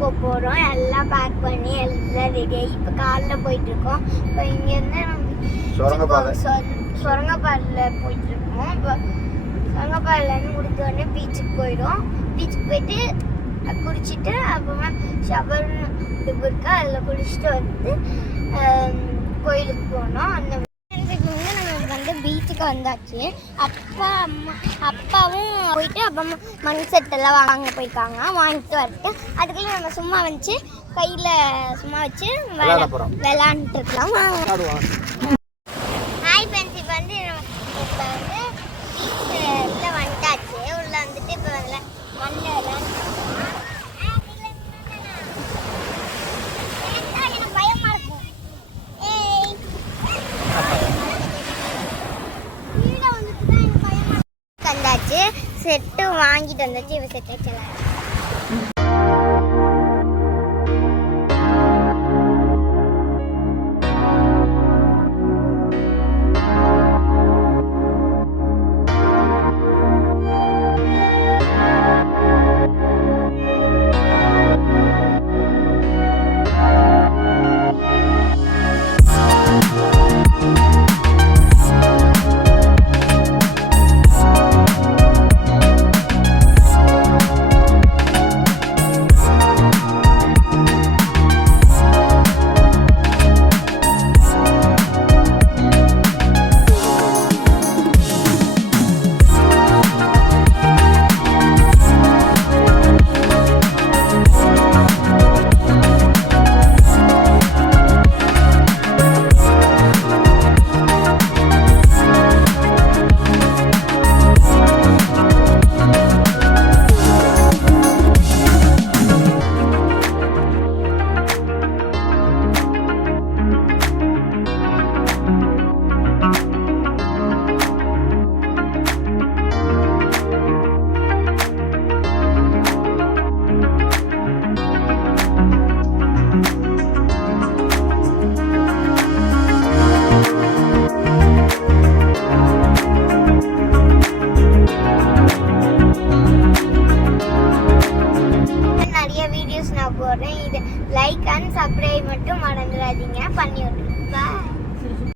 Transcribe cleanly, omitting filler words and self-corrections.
போகிறோம். எல்லாம் பேக் பண்ணி எல்லாம் ரெடியாகி இப்போ காலைல போயிட்டுருக்கோம். இப்போ இங்கேருந்து சுரங்கப்பாதையில் போயிட்டுருக்கோம். இப்போ சுரங்கப்பாதையிலேருந்து முடித்தோடனே பீச்சுக்கு போயிடும். பீச்சுக்கு போயிட்டு குளிச்சுட்டு அப்புறமா ஷவர்னு இருக்கா அதில் குளிச்சுட்டு வந்து கோயிலுக்கு போனோம். அந்த நம்ம வந்து பீச்சுக்கு வந்தாச்சு. அப்பாவும் போயிட்டு அப்புறமா மண் செட்டெல்லாம் வாங்க போயிருக்காங்க. வாங்கிட்டு வரட்டு அதுக்குள்ளே நம்ம சும்மா வந்துச்சு கையில் சும்மா வச்சு விளாண்டுட்டு இருக்கலாம். ஹாய் ஃப்ரெண்ட்ஸ், இப்போ வந்து இப்போ வந்து பீச்சில் வந்துட்டாச்சு. உள்ள வந்துட்டு இப்போ மண்ணில் வந்தாச்சு. செட்டு வாங்கிட்டு வந்தாச்சு. இவ செட் வச்சலாம். போடுறேன். இது லைக் அண்ட் சப்ஸ்கிரைப் மட்டும் மறந்துடாதீங்க. பண்ணி விட்டுருங்க. பாய்.